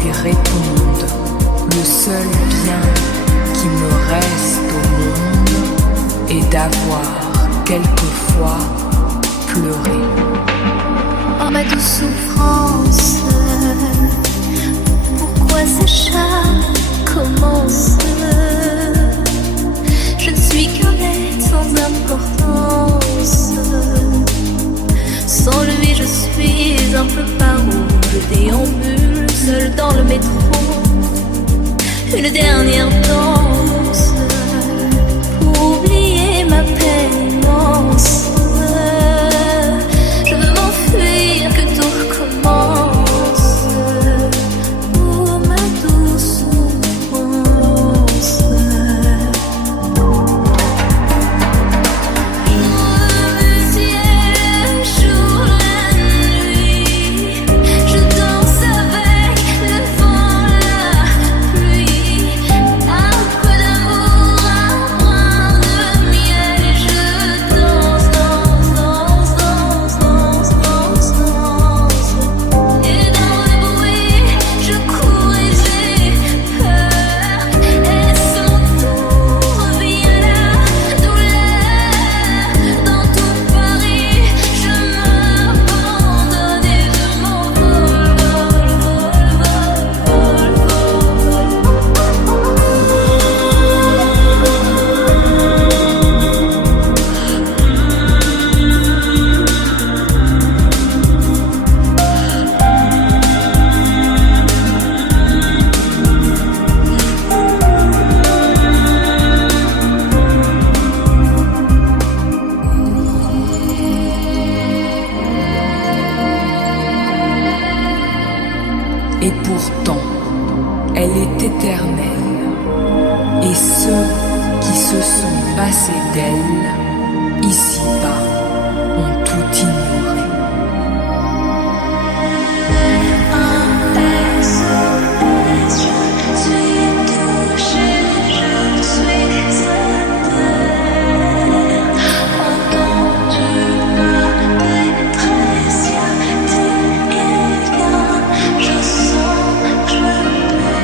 malgré tout monde. Le seul bien qui me reste au monde est d'avoir quelquefois pleuré. Oh ma douce souffrance, pourquoi ces chats commencent? Je ne suis qu'un être sans importance. Sans lui je suis un peu paro. Je déambule seul dans le métro. Une dernière danse pour oublier ma peine immense. Je veux m'enfuir, que tout recommence. Oh ma douce souffrance. J'ouvre mes yeux, jour la nuit. Je danse avec le vent, la pluie. Un peu d'amour, un brin de miel. Et je danse, danse, danse, danse, danse, danse, danse. Et dans le bruit, je cours et j'ai peur. Et ce mon tour revient la douleur. Dans tout Paris, je m'abandonne et je m'envole, vol, vol, vol, vol, vol. Et pourtant, elle est éternelle. Et ceux qui se sont passés d'elle, ici-bas, ont tout ignoré. Je suis touchée, je suis entendue ma détresse, y'a tes quelqu'un, je sens que je perds.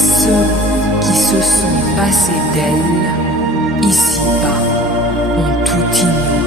ceux qui se sont passés d'elle, ici-bas, ont tout ignoré.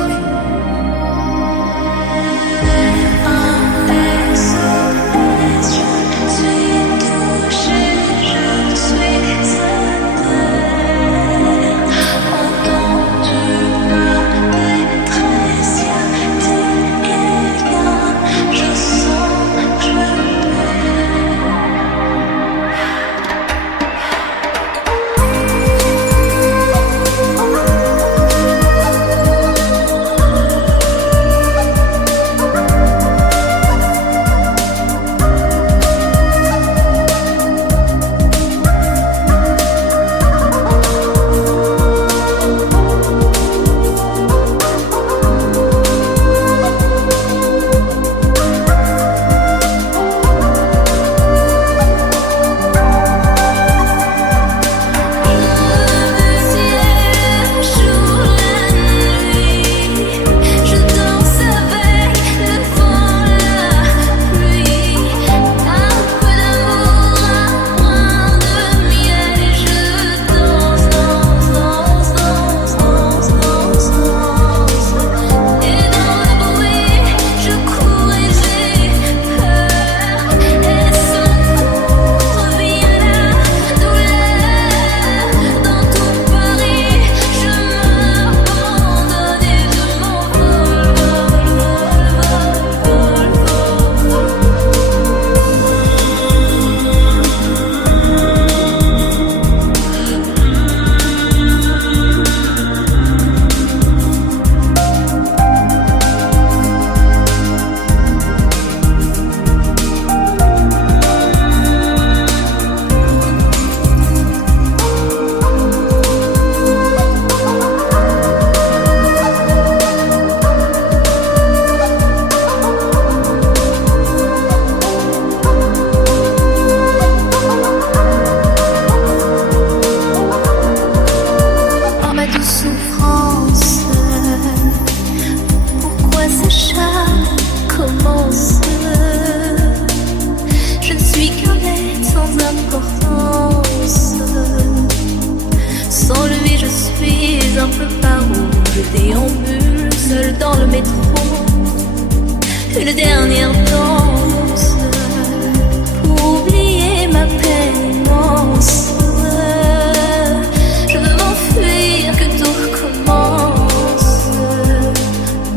Une dernière danse pour oublier ma peine immense. Je veux m'enfuir, que tout recommence.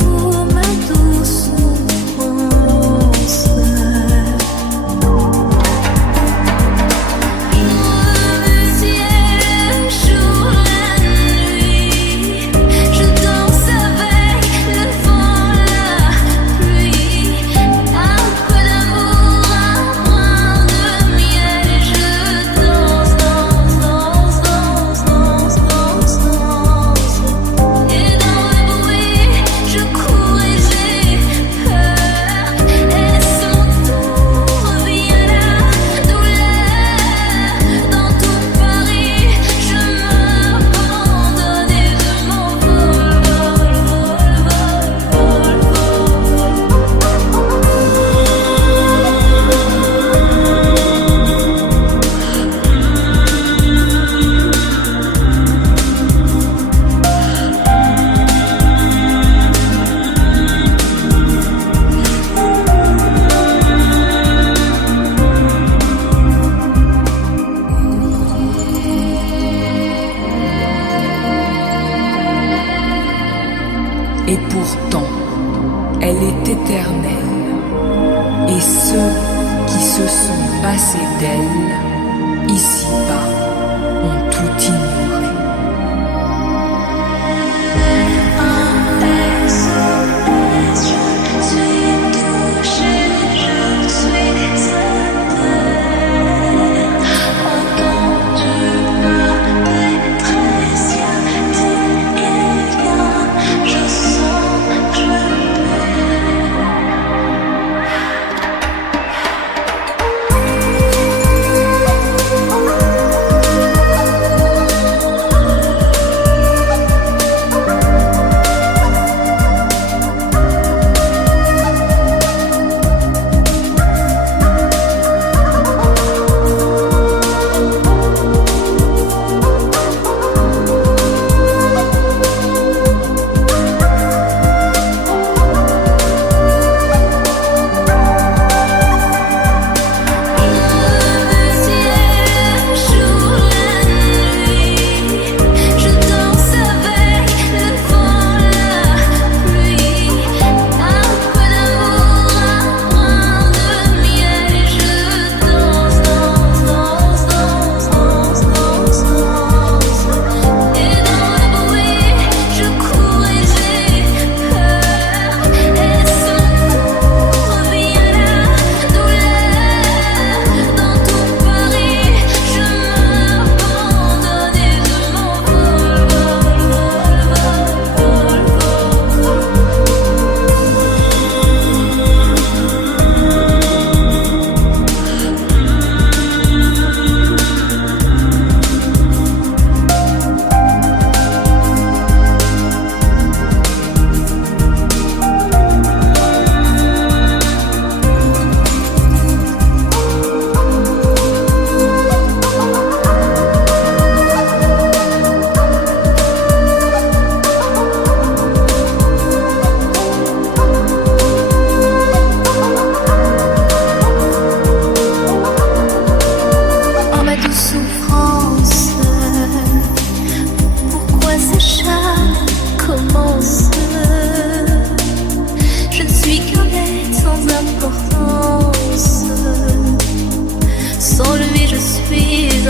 Oh ma douce souffrance. Le ciel, jour, la nuit, je danse avec le vent, la pluie. Un peu d'amour, un brin de miel. Je danse, danse, danse, danse, danse, danse, danse. Et dans le bruit, je cours et j'ai peur. Est-ce mon tour? Revient la douleur. Dans tout Paris, je m'abandonne et je m'envole, vol, vol, Et pourtant, elle est éternelle. Et ceux qui se sont passés d'elle, ici-bas, ont tout ignoré.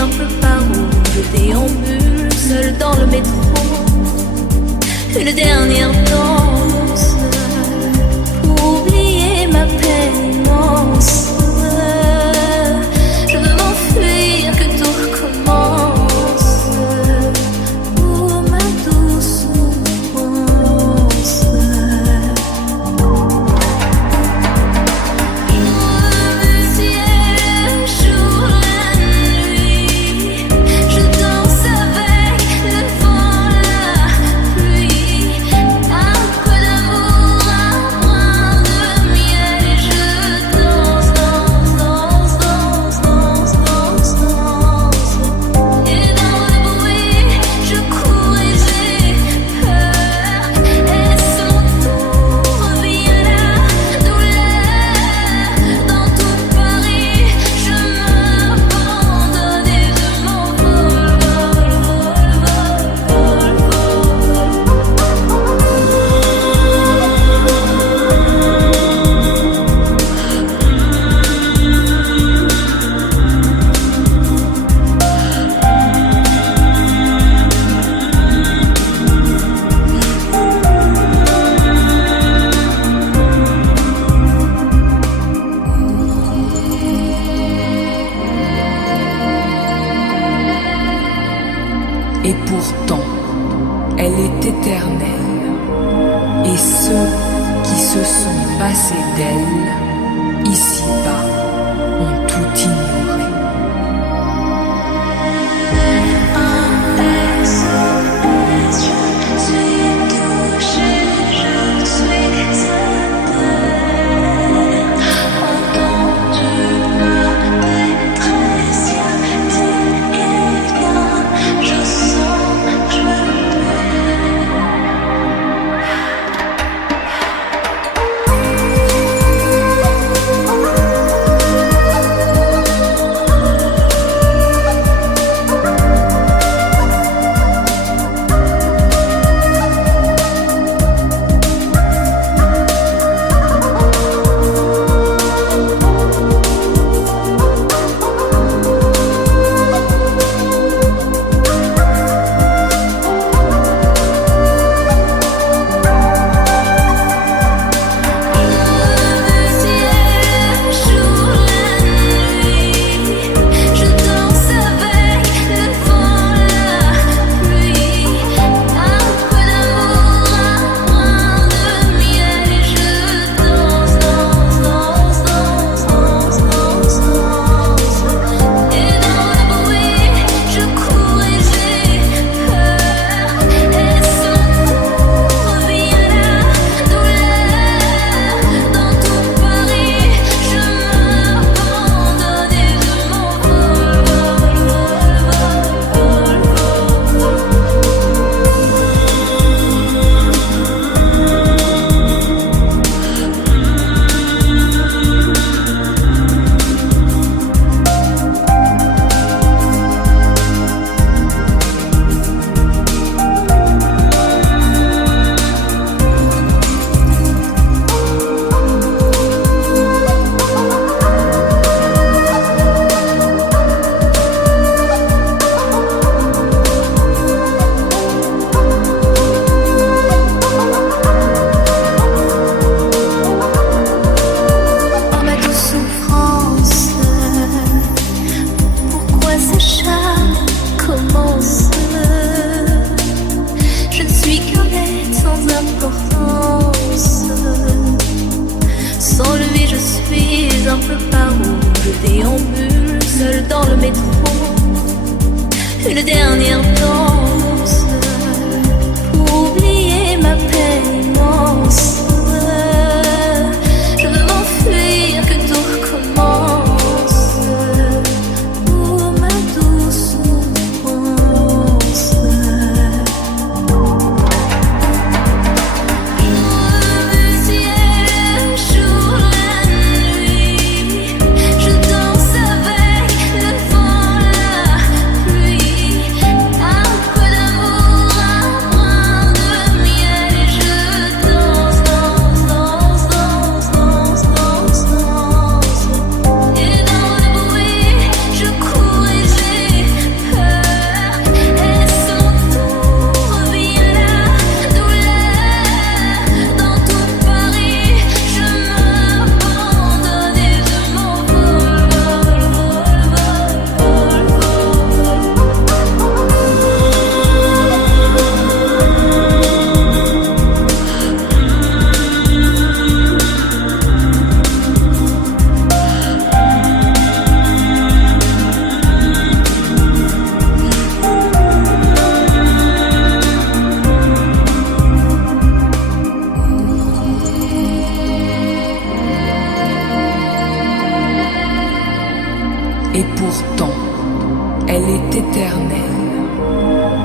un peu par où je déambule, seul dans le métro. Une dernière danse pour oublier ma peine immense. Je veux m'enfuir, que tout recommence. Oh ma douce souffrance. Le ciel jour la nuit, je danse avec le vent, la pluie. Un peu d'amour, un brin de miel, et je danse, danse, danse, danse, danse, danse, danse. Et dans le bruit, je cours et j'ai peur. Est-ce mon tour? Vient la douleur. Dans tout Paris, je m'abandonne et je m'envole, vol, vol, vol, Et pourtant, elle est éternelle. Et ceux qui se sont passés d'elle, ici-bas, ont tout ignoré. je suis touchée, je suis éteinte. Entends-tu ma détresse? Y a-t-il quelqu'un? Je sens, je une dernière danse pour oublier ma peine immense. Je veux m'enfuir, que tout recommence. Oh ma douce souffrance. Le ciel jour la nuit, je danse avec le vent, la pluie. Un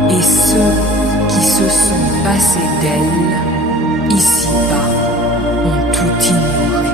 Et ceux qui se sont passés d'elle, ici-bas, ont tout ignoré.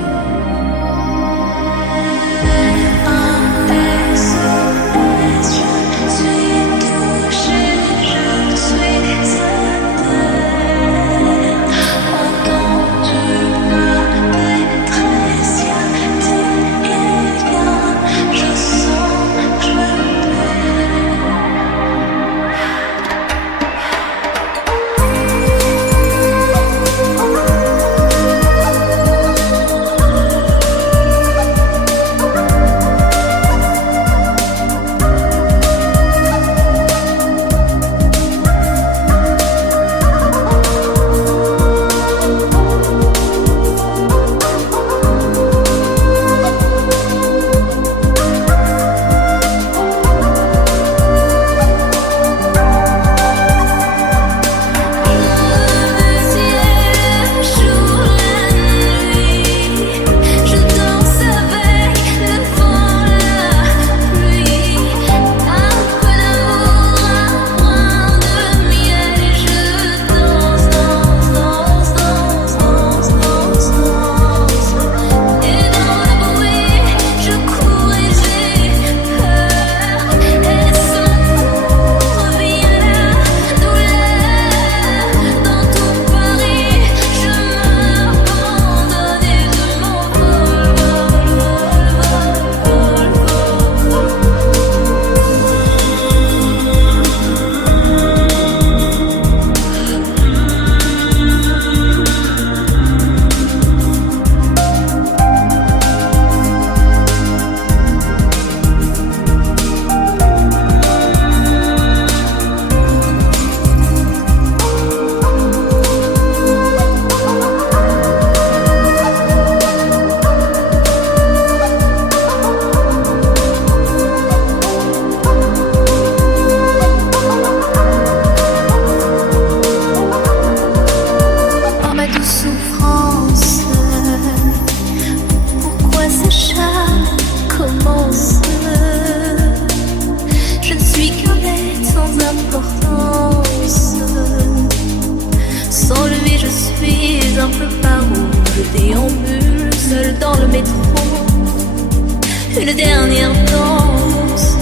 Une dernière danse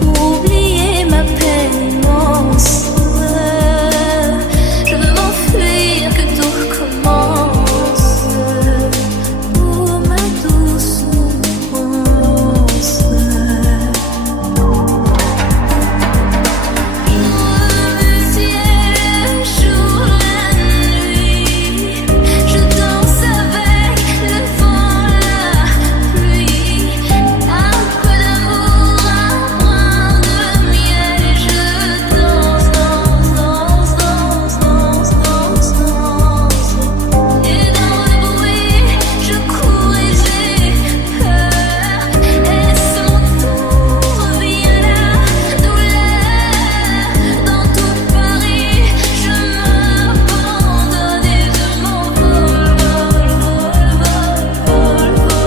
pour oublier ma peine immense. Je veux m'enfuir, que tout recommence pour ma douce souffrance. Le ciel, jour, la nuit, je danse avec le vent, la pluie. Un peu d'amour, un brin de miel, et je danse, danse, danse, danse, danse, danse, danse. Et dans le bruit, je cours et j'ai peur. Est-ce mon tour? Vient la douleur. Dans tout Paris, je m'abandonne et je m'envole, vol, vol, vol, vol,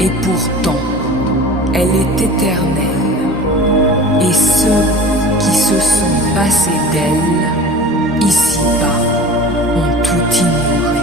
Et pourtant, elle est éternelle. Et ceux qui se sont passés d'elle, ici-bas, ont tout ignoré.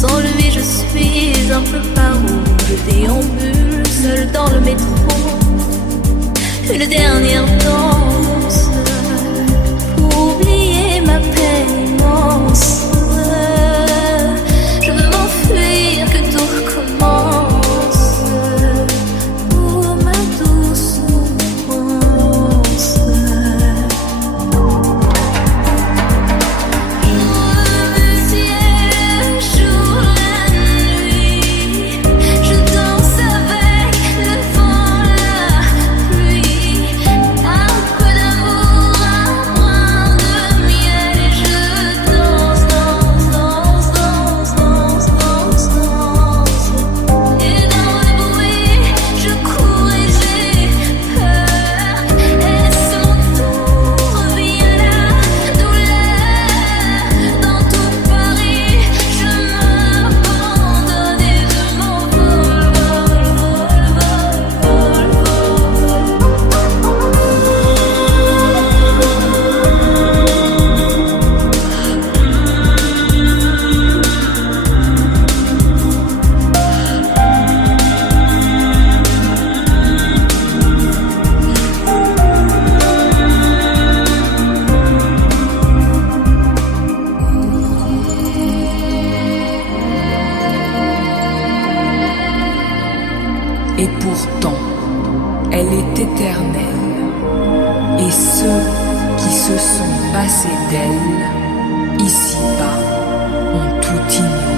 Sans lui, je suis un peu paro. Je déambule seul dans le métro. Une dernière danse pour oublier ma peine immense. Je veux m'enfuir, que tout recommence. Oh ma douce souffrance. Le ciel, jour, la nuit. Je danse avec le vent, la pluie. Un peu d'amour, un brin de miel. Et je danse, danse, danse, danse, danse, danse, danse. Et dans le bruit, je cours et j'ai peur. Est-ce mon tour? Vient la douleur. Dans tout Paris, je m'abandonne et je m'envole, vol, Et pourtant, elle est éternelle. Et ceux qui se sont passés d'elle, ici-bas, ont tout ignoré.